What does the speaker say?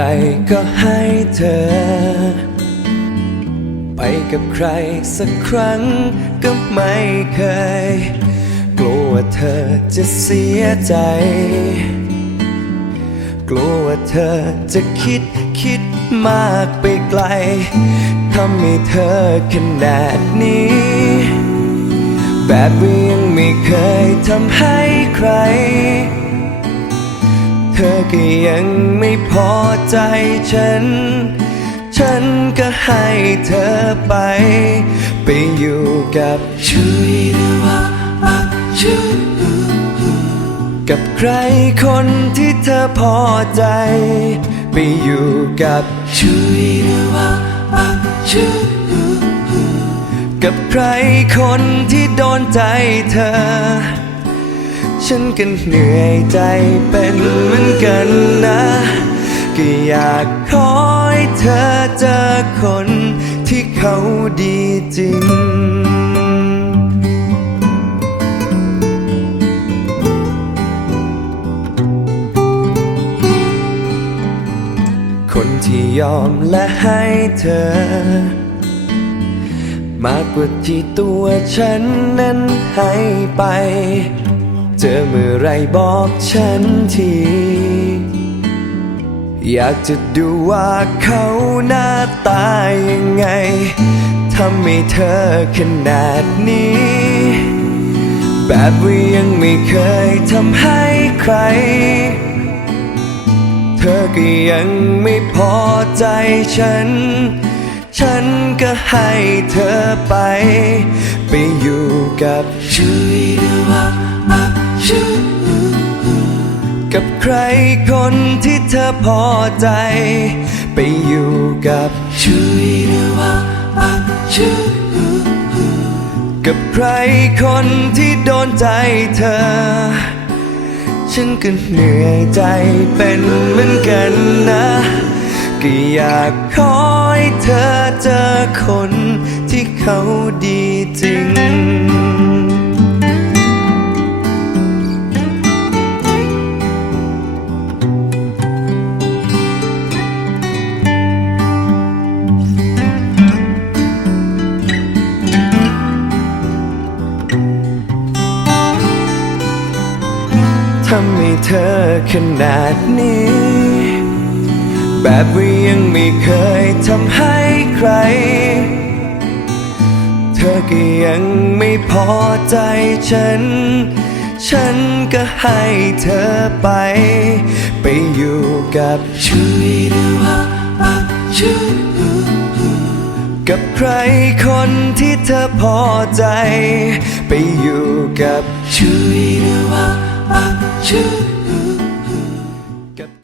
ไรก็ให้เธอ ไปกับใครสักครั้งก็ไม่เคย กลัวว่าเธอจะเสียใจ กลัวว่าเธอจะคิดคิดมากไปไกลทำให้เธอขนาดนี้ แบบว่ายังไม่เคยทำให้ใคร เธอก็ยังไม่พอใจฉัน ฉันก็ให้เธอไป ไปอยู่กับชุยหรือว่าปักชุกับใครคนที่เธอพอใจ ไปอยู่กับชุยหรือว่าปักชุกับใครคนที่โดนใจเธอ ฉันก็เหนื่อยใจเป็นเหมือนกันนะ ก็อยากขอให้เธอเจอคนที่เขาดีจริงคนที่ยอมและให้เธอ มากกว่าที่ตัวฉันนั้นให้ไป จอเมื่อไรบอกฉันที อยากจะดูว่าเขาหน้าตายังไง ทำให้เธอขนาดนี้ แบบว่ายังไม่เคยทำให้ใคร เธอก็ยังไม่พอใจฉัน ฉันก็ให้เธอไป ไปอยู่กับชุยหรือว่า รคนที่เธอพอใจ ไปอยู่กับชุยหรือว่าปักชุกับใครคนที่โดนใจเธอ ฉันก็เหนื่อยใจเป็นเหมือนกันนะก็อยากขอให้เธอเจอคนที่เขาดีจริง ทำให้เธอขนาดนี้ แบบว่ายังไม่เคยทำให้ใคร เธอก็ยังไม่พอใจฉัน ฉันก็ให้เธอไป ไปอยู่กับชุยหรือว่าปักชุกับใครคนที่เธอพอใจ ไปอยู่กับชุยหรือว่า ปักชุ